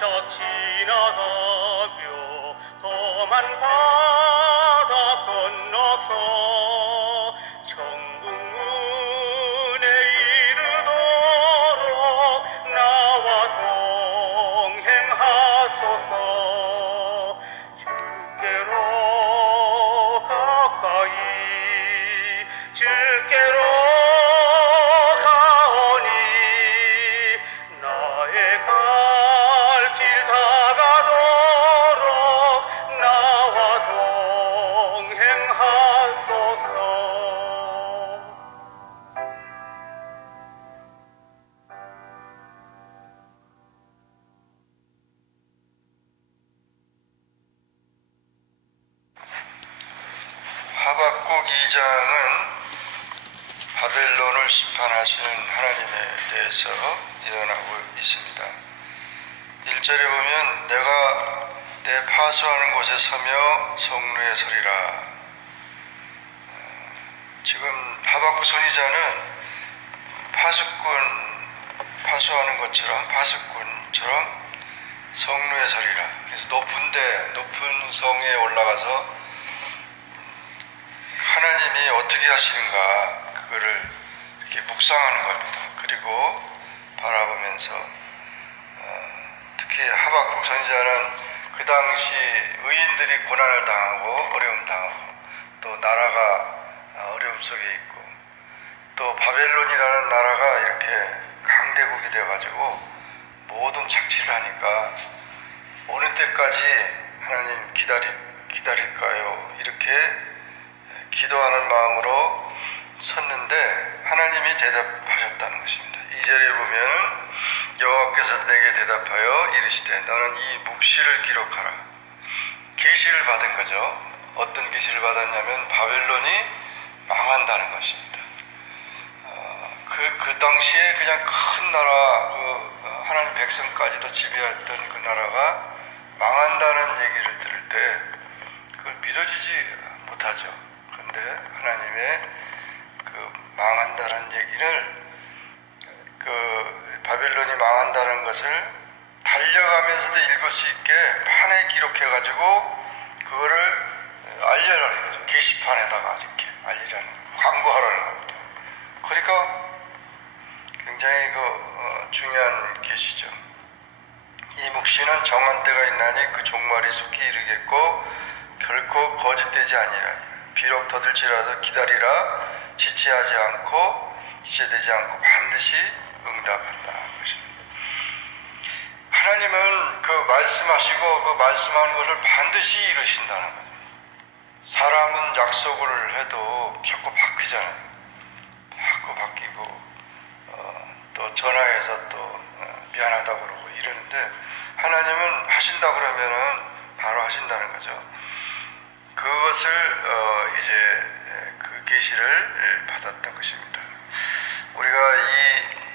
저 지나가며 험한 바다 건너서 천국 문에 이르도록 나와 동행하소서. 주께로 가까이 주께로 가오니 나의 갈 길 다가도록 나와 동행하소서. 하박국 2장은 바벨론을 심판하시는 하나님에 대해서 예언하고 있습니다. 1절에 보면 내가 내 파수하는 곳에 서며 성루에 서리라. 지금 하박국 선지자는 파수하는 것처럼 파수꾼처럼 성루에 서리라. 그래서 높은 성에 올라가서 하나님이 어떻게 하시는가 그거를 이렇게 묵상하는 겁니다. 그리고 바라보면서 특히 하박국 선지자는 그 당시 의인들이 고난을 당하고 어려움 당하고 또 나라가 어려움 속에 있고 또 바벨론이라는 나라가 이렇게 강대국이 되어가지고 모든 착취를 하니까 어느 때까지 하나님 기다릴까요? 이렇게 기도하는 마음으로 섰는데 하나님이 대답하셨다는 것입니다. 2절에 보면 여호와께서 내게 대답하여 이르시되 너는 이 묵시를 기록하라. 계시를 받은 거죠. 어떤 계시를 받았냐면 바벨론이 망한다는 것입니다. 그 당시에 그냥 큰 나라, 하나님 백성까지도 지배했던 그 나라가 망한다는 얘기를 들을 때 그걸 믿어지지 못하죠. 그런데 하나님의 그 망한다는 얘기를 그 바벨론이 망한다는 것을 달려가면서도 읽을 수 있게 판에 기록해가지고 그거를 알려라는 거죠. 게시판에다가 이렇게 알리라는 광고하라는 겁니다. 그러니까 굉장히 중요한 계시죠. 이 묵시는 정한 때가 있나니 그 종말이 속히 이르겠고 결코 거짓되지 아니라 비록 더딜지라도 기다리라. 지체하지 않고 지체되지 않고 반드시 응답한다. 하나님은 그 말씀하시고 그 말씀하는 것을 반드시 이루신다는 거예요. 사람은 약속을 해도 자꾸 바뀌잖아요. 자꾸 바뀌고 또 전화해서 또 미안하다고 그러고 이러는데 하나님은 하신다 그러면은 바로 하신다는 거죠. 그것을 이제 그 계시를 받았던 것입니다. 우리가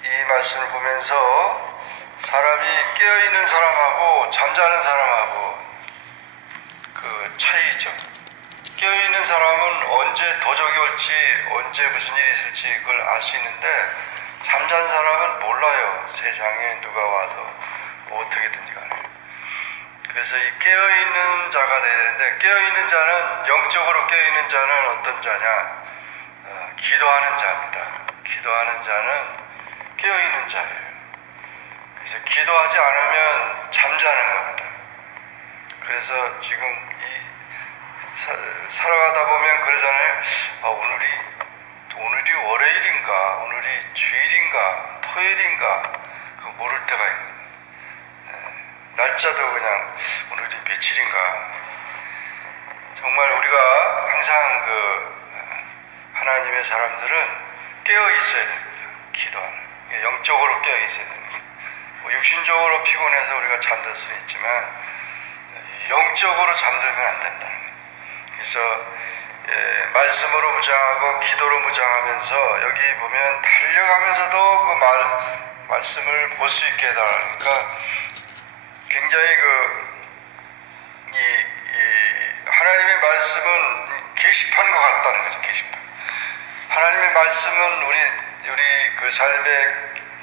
이 말씀을 보면서 사람이 깨어있는 사람하고 잠자는 사람하고 그 차이죠. 깨어있는 사람은 언제 도적이 올지 언제 무슨 일이 있을지 그걸 알 수 있는데 잠자는 사람은 몰라요. 세상에 누가 와서 뭐 어떻게든지 간에. 그래서 이 깨어있는 자가 되어야 되는데 깨어있는 자는 영적으로 깨어있는 자는 어떤 자냐? 기도하는 자입니다. 기도하는 자는 깨어있는 자예요. 그래서 기도하지 않으면 잠자는 겁니다. 그래서 지금 살아가다 보면 그러잖아요. 오늘이 월요일인가, 오늘이 주일인가, 토요일인가, 그거 모를 때가 있는. 날짜도 그냥 오늘이 며칠인가. 정말 우리가 항상 하나님의 사람들은 깨어 있어야 됩니다. 기도하는. 영적으로 깨어 있어야 됩니다. 육신적으로 피곤해서 우리가 잠들 수는 있지만 영적으로 잠들면 안 된다는 거예요. 그래서 말씀으로 무장하고 기도로 무장하면서 여기 보면 달려가면서도 그 말씀을 볼 수 있게 해달라니까 굉장히 하나님의 말씀은 게시판과 같다는 거죠. 게시판. 하나님의 말씀은 우리 그 삶의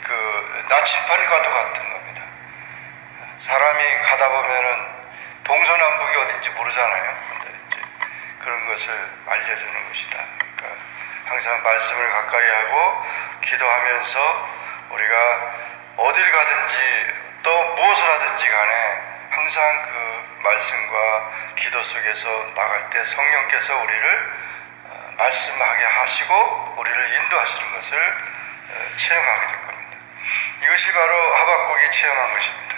그 나침판과도 같은 겁니다. 사람이 사람이 가다 보면은 동서남북이 어딘지 모르잖아요. 근데 이제 그런 것을 알려주는 것이다. 그러니까 항상 말씀을 가까이 하고 기도하면서 우리가 어딜 가든지 또 무엇을 하든지 간에 항상 그 말씀과 기도 속에서 나갈 때 성령께서 우리를 말씀하게 하시고 우리를 인도하시는 것을 체험하게 될 겁니다. 이것이 바로 하박국이 체험한 것입니다.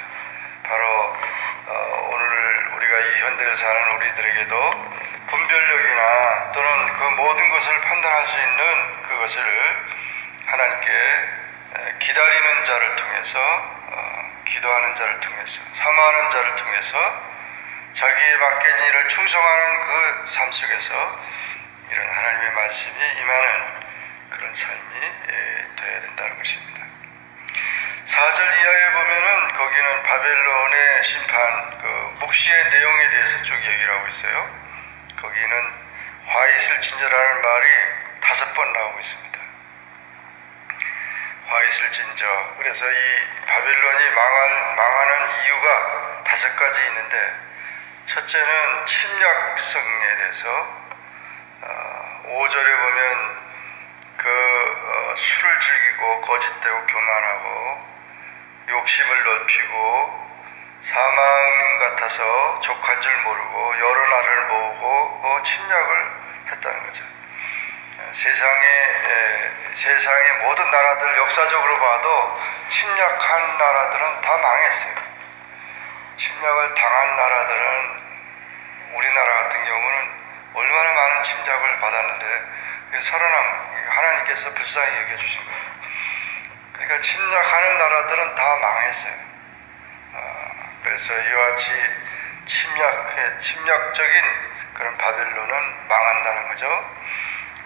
바로 오늘 우리가 이 현대에 사는 우리들에게도 분별력이나 또는 그 모든 것을 판단할 수 있는 그것을 하나님께 기다리는 자를 통해서 기도하는 자를 통해서 사모하는 자를 통해서 자기의 맡긴 일을 충성하는 그 삶 속에서 이런 하나님의 말씀이 임하는 그런 삶이 되어야 된다는 것입니다. 4절 이하에 보면은 거기는 바벨론의 심판 그 묵시의 내용에 대해서 쭉 얘기를 하고 있어요. 거기는 화 있을 진저라는 말이 5번 나오고 있습니다. 화 있을 진저. 그래서 이 바벨론이 망하는 이유가 5가지 있는데, 첫째는 침략성에 대해서 5절에 보면 술을 즐기고 거짓되고 교만하고 욕심을 넓히고 사망 같아서 족한 줄 모르고 여러 나라를 모으고 침략을 했다는 거죠. 세상의 모든 나라들 역사적으로 봐도 침략한 나라들은 다 망했어요. 침략을 당한 나라들은 우리나라 같은 경우는 얼마나 많은 침략을 받았는데 하나님께서 불쌍히 여겨주신 거예요. 그러니까 침략하는 나라들은 다 망했어요. 그래서 이와 같이 침략적인 그런 바벨론은 망한다는 거죠.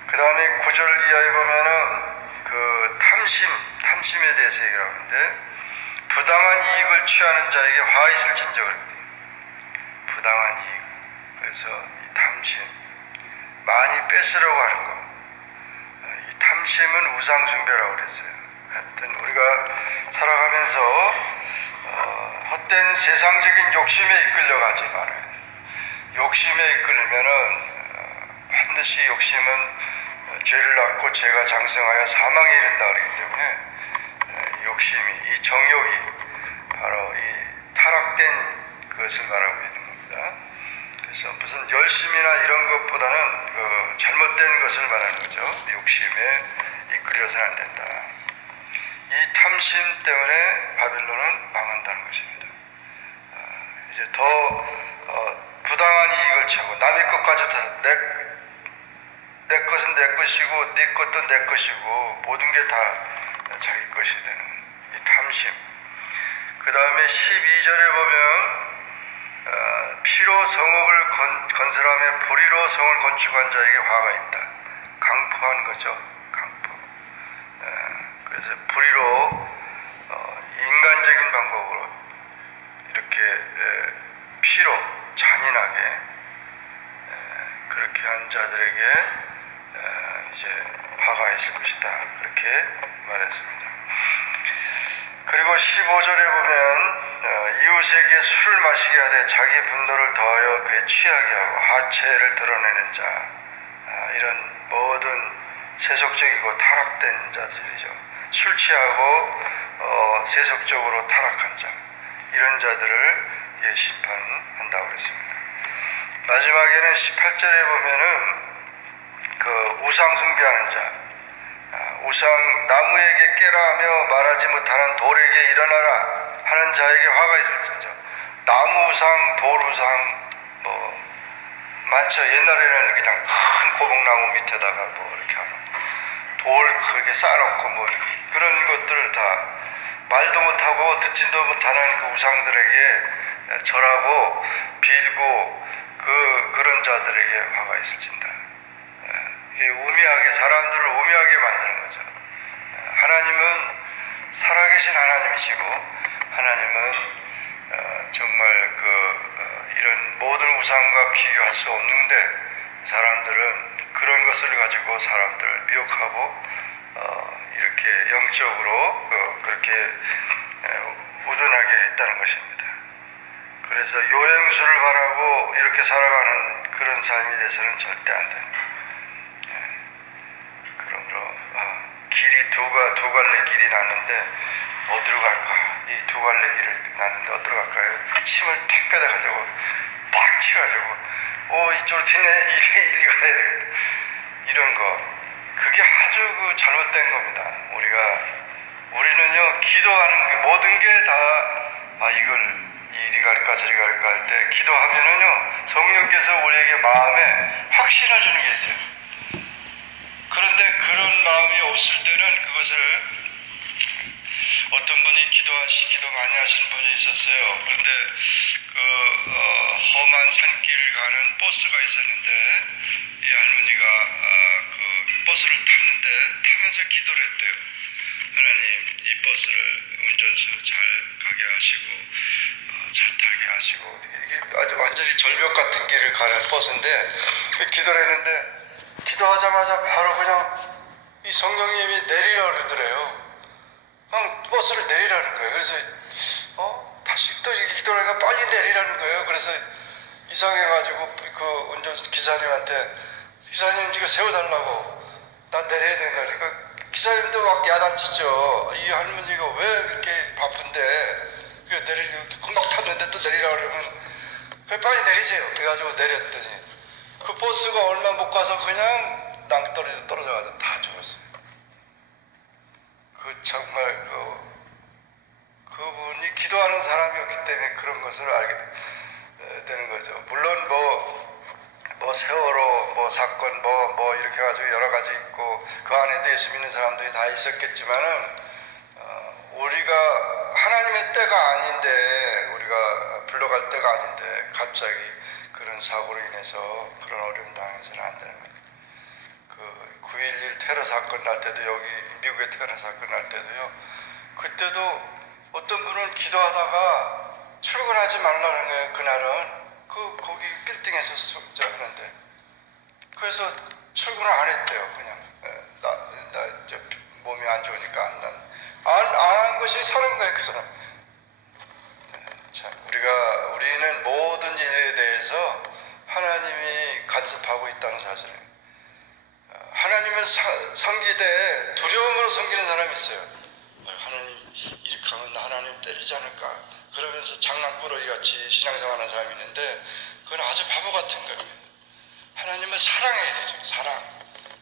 그 다음에 9절 이하에 보면은 그 탐심에 대해서 얘기를 하는데, 부당한 이익을 취하는 자에게 화 있을 진저 그랬거든요. 부당한 이익. 그래서 이 탐심, 많이 뺏으려고 하는 거. 이 탐심은 우상숭배라고 그랬어요. 하여튼 우리가 살아가면서 헛된 세상적인 욕심에 이끌려가지 말아요. 욕심에 이끌리면은 반드시 욕심은 죄를 낳고 죄가 장성하여 사망에 이른다 그러기 때문에 욕심이, 이 정욕이 바로 이 타락된 그것을 말하고 있는 겁니다. 그래서 무슨 열심이나 이런 것보다는 잘못된 것을 말하는 거죠. 욕심에 이끌려서는 안 된다. 이 탐심 때문에 바벨론은 망한다는 것입니다. 이제 더 부당한 이익을 취하고 남의 것까지 다 내 것은 내 것이고 네 것도 내 것이고 모든 게 다 자기 것이 되는 이 탐심. 그 다음에 12절에 보면 피로 성읍을 건설하며 불의로 성을 건축한 자에게 화가 있다. 강포한 거죠. 강포. 그래서 불의로 인간적인 방법으로 이렇게 피로 잔인하게 그렇게 한 자들에게 이제 화가 있을 것이다. 그렇게 말했습니다. 그리고 15절에 보면 이웃에게 술을 마시게 하되 자기 분노를 더하여 그에 취하게 하고 하체를 드러내는 자, 이런 모든 세속적이고 타락된 자들이죠. 술 취하고 세속적으로 타락한 자, 이런 자들을 심판한다고 그랬습니다. 마지막에는 18절에 보면은 그 우상 숭배하는 자, 우상 나무에게 깨라 하며 말하지 못하는 돌에게 일어나라 하는 자에게 화가 있을진저. 나무 우상, 돌 우상 많죠. 옛날에는 그냥 큰 고목나무 밑에다가 이렇게 하는 돌 크게 쌓아놓고 그런 것들을 다 말도 못하고 듣지도 못하는 그 우상들에게 절하고 빌고 그런 자들에게 화가 있을진다. 우매하게, 사람들을 우매하게 만드는 거죠. 하나님은 살아계신 하나님이시고, 하나님은 정말 이런 모든 우상과 비교할 수 없는데, 사람들은 그런 것을 가지고 사람들을 미혹하고 이렇게 영적으로 그렇게 우둔하게 했다는 것입니다. 그래서 요행수를 바라고 이렇게 살아가는 그런 삶이 돼서는 절대 안 됩니다. 그러므로 길이 두 갈래 길이 났는데 어디로 갈까? 이 두 갈래 길을 났는데 어디로 갈까요? 침을 탁 빼다가지고 딱 치가지고 이쪽으로 튀네 이리 가야 되겠다. 이런 거 그게 아주 잘못된 겁니다. 우리는요 기도하는 게 모든 게 다 이걸 이리 갈까 저리 갈까 할 때 기도하면은요 성령께서 우리에게 마음에 확신을 주는 게 있어요. 그런데 그런 마음이 없을 때는 그것을 어떤 분이 기도 많이 하시는 분이 있었어요. 그런데 험한 산길을 가는 버스가 있었는데 이 할머니가 그 버스를 타면서 기도를 했대요. 하나님 이 버스를 운전수 잘 가게 하시고 잘 타게 하시고 이게 아주 완전히 절벽 같은 길을 가는 버스인데 기도를 했는데 기도하자마자 바로 그냥 이 성령님이 내리라 그러더래요. 그냥 버스를 내리라는 거예요. 그래서 다시 또 이렇게 기도를 하니까 빨리 내리라는 거예요. 그래서 이상해가지고 그 운전수 기사님한테 기사님 이거 세워달라고 나 내려야 된다. 그러니까 기사님도 막 야단치죠. 이 할머니가 왜 이렇게 바쁜데 금방 탔는데 또 내리라 그러면 그래 빨리 내리세요. 그래가지고 내렸더니 그 버스가 얼마 못 가서 그냥 떨어져가지고 다 죽었어요. 정말 그분이 기도하는 사람이었기 때문에 그런 것을 알게 되는 거죠. 물론 뭐 세월호 뭐 사건 뭐 이렇게 가지고 여러 가지 있고 그 안에도 예수 믿는 사람들이 다 있었겠지만은 우리가 하나님의 때가 아닌데 우리가 불러갈 때가 아닌데 갑자기 그런 사고로 인해서 그런 어려움 당해서는 안 되는 거예요. 그 9.11 테러 사건 날 때도 여기 미국의 테러 사건 날 때도요. 그때도 어떤 분은 기도하다가 출근하지 말라는 거예요. 그날은 거기 빌딩에서 하는데 그래서 출근을 안 했대요. 그냥 나 몸이 안 좋으니까 안 한 것이 사는 거예요. 그 사람. 참 우리는 모든 일에 대해서 하나님이 간섭하고 있다는 사실을 하나님을 섬기되 두려움으로 섬기는 사람이 있어요. 하나님 이렇게 하면 하나님 때리지 않을까 그러면서 장난꾸러기 같이 신앙생활하는 사람이 있는데 그건 아주 바보 같은 거예요. 하나님을 사랑해야 되죠.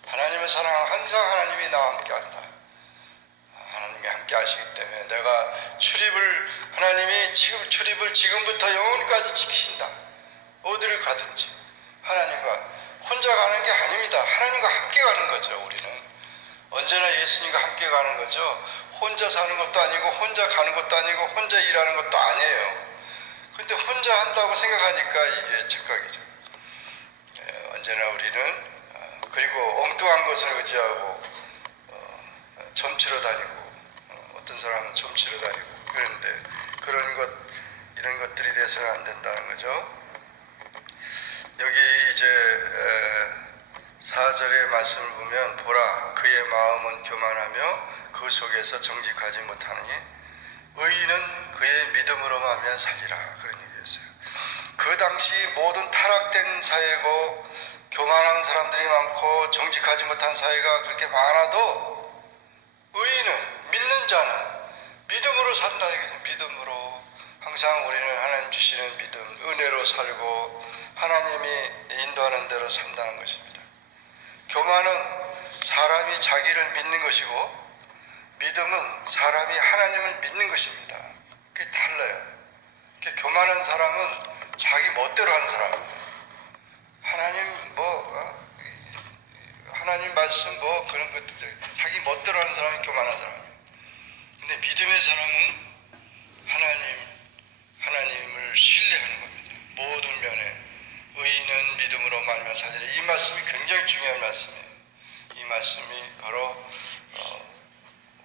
하나님을 사랑하면 항상 하나님이 나와 함께 한다. 하나님이 함께 하시기 때문에 내가 하나님이 출입을 지금부터 영원까지 지키신다. 어디를 가든지 하나님과 혼자 가는 게 아닙니다. 하나님과 함께 가는 거죠. 우리는 언제나 예수님과 함께 가는 거죠. 혼자 사는 것도 아니고 혼자 가는 것도 아니고 혼자 일하는 것도 아니에요. 근데 혼자 한다고 생각하니까 이게 착각이죠. 언제나 우리는 그리고 엉뚱한 것을 의지하고 점치러 다니고 어떤 사람은 점치러 다니고 그런데 이런 것들이 돼서는 안 된다는 거죠. 여기 이제 4절의 말씀을 보면 보라 그의 마음은 교만하며 그 속에서 정직하지 못하느니 의인은 그의 믿음으로 말미암아 살리라 그런 얘기였어요. 그 당시 모든 타락된 사회고 교만한 사람들이 많고 정직하지 못한 사회가 그렇게 많아도 의인은 믿는 자는 믿음으로 산다 이거죠. 믿음으로 항상 우리는 하나님 주시는 믿음 은혜로 살고 하나님이 인도하는 대로 산다는 것입니다. 교만은 사람이 자기를 믿는 것이고 믿음은 사람이 하나님을 믿는 것입니다. 그게 달라요. 교만한 사람은 자기 멋대로 하는 사람입니다. 하나님 말씀 그런 것들 자기 멋대로 하는 사람이 교만한 사람이에요. 근데 믿음의 사람은 하나님을 신뢰하는 겁니다. 모든 면에 의인은 믿음으로 말미암아 살리라. 이 말씀이 굉장히 중요한 말씀이에요. 이 말씀이 바로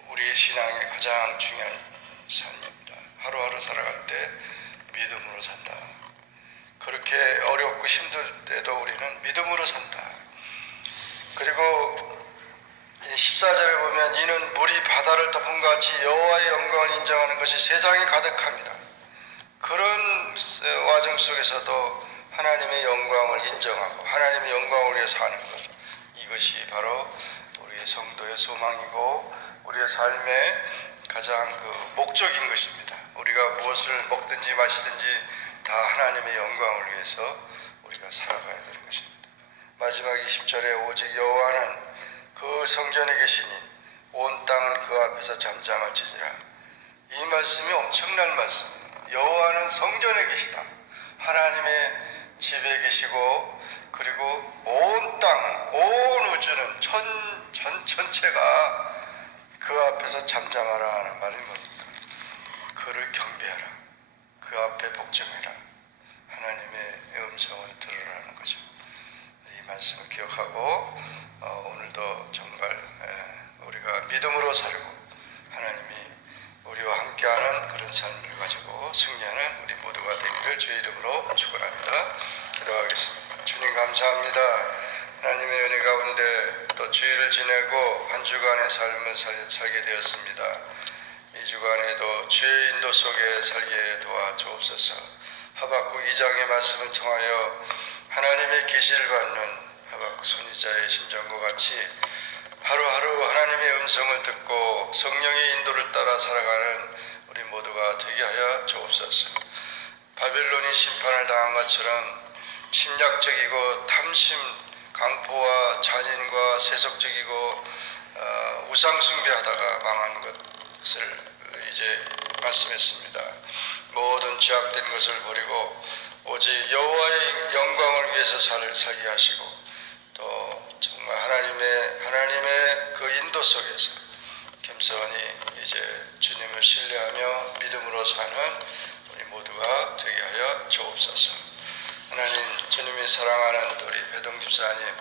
우리의 신앙의 가장 중요한 삶입니다. 하루하루 살아갈 때 믿음으로 산다. 그렇게 어렵고 힘들 때도 우리는 믿음으로 산다. 그리고 14절에 보면 이는 물이 바다를 덮은 같이 여호와의 영광을 인정하는 것이 세상에 가득합니다. 그런 과정 속에서도 하나님의 영광을 인정하고 하나님의 영광을 위해 사는 것, 이것이 바로 우리 성도의 소망이고 우리의 삶의 가장 목적인 것입니다. 우리가 무엇을 먹든지 마시든지 다 하나님의 영광을 위해서 우리가 살아가야 되는 것입니다. 마지막 20절에 오직 여호와는 그 성전에 계시니 온 땅은 그 앞에서 잠잠할지니라. 이 말씀이 엄청난 말씀. 여호와는 성전에 계시다. 하나님의 집에 계시고, 그리고 온 땅은, 온 우주는 전체가 그 앞에서 잠잠하라 하는 말이 뭡니까? 그를 경배하라. 그 앞에 복종해라. 하나님의 음성을 들으라는 거죠. 이 말씀을 기억하고 오늘도 정말 우리가 믿음으로 살고 하나님이 우리와 함께하는 그런 삶을 가지고 승리하는 우리 모두가 되기를 주의 이름으로 축원합니다. 기도하겠습니다. 주님 감사합니다. 하나님의 은혜 가운데 또 주일을 지내고 한 주간의 삶을 살게 되었습니다. 이 주간에도 주의 인도 속에 살게 도와주옵소서. 하박국 2장의 말씀을 통하여 하나님의 계시를 받는 하박국 선지자의 심정과 같이 하루하루 하나님의 음성을 듣고 성령의 인도를 따라 살아가는 우리 모두가 되게 하여 주옵소서. 바벨론이 심판을 당한 것처럼 침략적이고 탐심, 강포와 잔인과 세속적이고 우상숭배하다가 망한 것을 이제 말씀했습니다. 모든 죄악된 것을 버리고 오직 여호와의 영광을 위해서 살게 하시고 또 정말 하나님의 그 인도 속에서 겸손히 이제 주님을 신뢰하며 믿음으로 사는 우리 모두가 되게 하여 주옵소서. 하나님, 주님이 사랑하는 우리 배동 집사님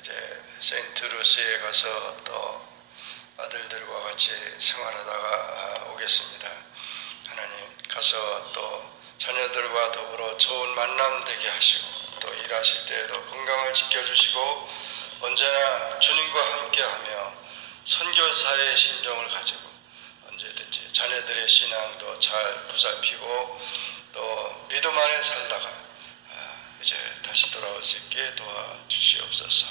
이제 세인트루스에 가서 또 아들들과 같이 생활하다가 오겠습니다. 하나님, 가서 또 자녀들과 더불어 좋은 만남 되게 하시고 또 일하실 때에도 건강을 지켜주시고 언제나 주님과 함께하며 선교사의 심정을 가지고 언제든지 자녀들의 신앙도 잘 보살피고 또 믿음 안에 살다가 이제 다시 돌아올 수 있게 도와주시옵소서.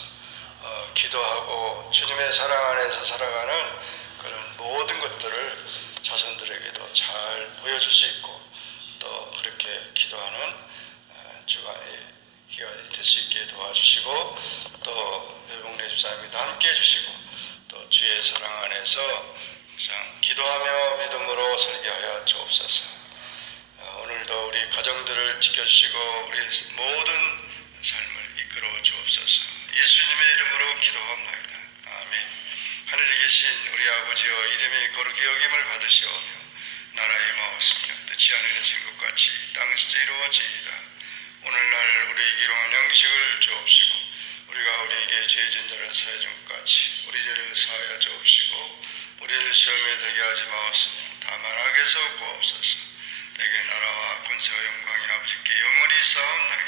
기도하고 주님의 사랑 안에서 살아가는 그런 모든 것들을 자손들에게도 잘 보여줄 수 있고 또 그렇게 기도하는 주간의 기간이 될 수 있게 도와주시고 또 배봉래 집사님과 함께 해주시고 또 주의 사랑 안에서 항상 기도하며 믿음으로 살게 하여 주옵소서. 오늘도 우리 가정들을 지켜주시고 우리 모든 삶을 이끌어 주옵소서. 예수님의 이름으로 기도합니다. 아멘. 하늘에 계신 우리 아버지여 이름이 거룩히 여김을 받으시오며 나라의 마옵소며 뜻이 하늘에서 것 같이 땅에서도 이루어지이다. 오늘날 우리에게 일용할 양식을 주옵시고 우리가 우리에게 죄 진 자를 사해 준 것 같이 우리 죄를 사하여 주옵시고 우리를 시험에 들게 하지 마옵소며 다만 악에서 구하옵소서. 내게 나라와 권세와 영광이 아버지께 영원히 쌓옵나이다.